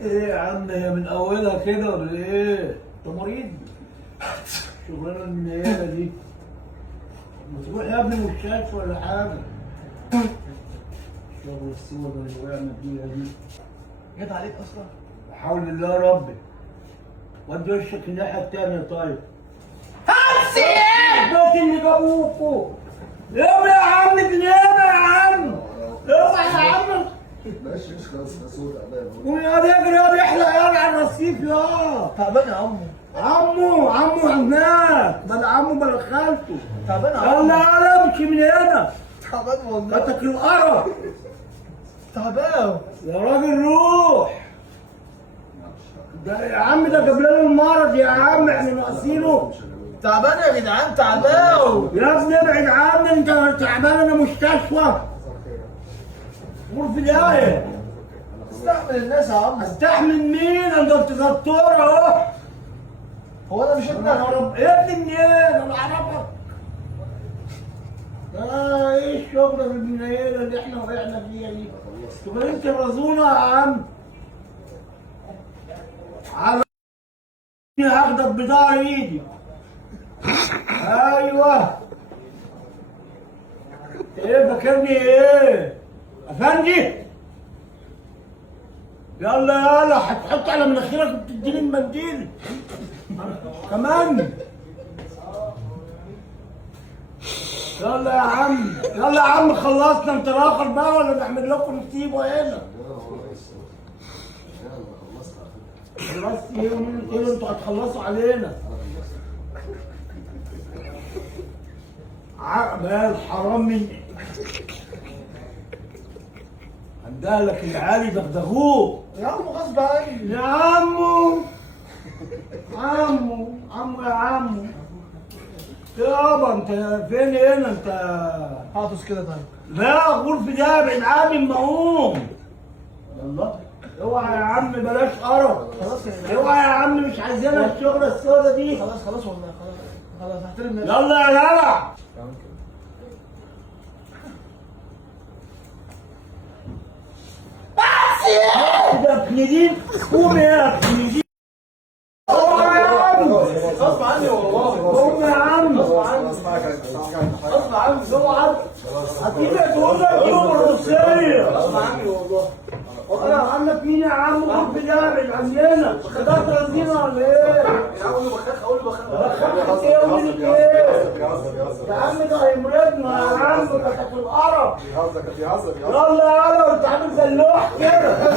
ايه يا عم، هي من اولها كده ولا ايه؟ انت مريض؟ شغلانه النيابه دي. ما تروح يا ابني مستشفى ولا حاجه. شغل السودا اللي وقعنا فيها دي جت عليك اصلا؟ بحول الله يا ربي. ودي وشك الناحيه التانيه طيب. همسي! البيت اللي جابوكوا. يابا يا عم بنيابه يا عم. اوعى يا عم. ماشي مش خلاص مسؤول تعبان. ويا بيجري يا بيحلق يا على الرصيف يا. تعبان يا عمو. عمو هناك، بل عمو بل خالته. تعبان يا عمو. يلا امشي من هنا. تعبان والله. هاتك القرف. تعبان. يا راجل روح. ده يا عم ده جاب لنا المرض يا عم، احنا ناقصينه. تعبان يا جدعان، تعبان. يا ابني ابعد عني، انت تعبان، انا مستشفى. غرفة داهية. استحمل الناس يا عم. استحمل مين؟ انت دكتور اهو. هو انا مش ابنك؟ يا رب يا ابني منين؟ انا اعرفك. ايه الشغل البنيله اللي احنا وقعنا فيها دي؟ تبقى انت رزونا يا عم. على هاخدك بضاعة ايدي. ايوه. ايه فاكرني ايه؟ افندي؟ يلا هتحط على مناخيرك وتديني المنديل كمان. يلا يا عم خلصنا. انت الاخر بقى ولا نعمل لكم نسيبه هنا؟ خلاص ايه انتوا هتخلصوا علينا. عقبال حرام مني. عندها لك العالي دغدغوه. يا عم غصب عني. يا عمو يا عمو. يابا انت فين هنا انت؟ هعطس كده طيب. لا غرفة ده ابعد عني اما اقوم. يلا اوعى يا عم بلاش قرف. خلاص يا جدعان. اوعى يا عم مش عايزينها الشغلة السودة دي. خلاص والله خلاص هحترم نفسي. يلا يا جدع. ده ابن دين. قوم يا ابن دين. اوعى يا عم. غصب عني والله. قوم يا عم. غصب عني. اوعى. هتيجي تقول لك يوم الروسية. غصب عني والله. انا عندك مين يا عم؟ غرب جامد عندنا. خدات رزينة ولا ايه؟ يا عم اقول له بخاف. بخاف ايه ومين ايه؟ يا عم ده هيمرضنا يا عم، ده كانت القرف. بيهزر يلا انت عامل زي اللوح كده.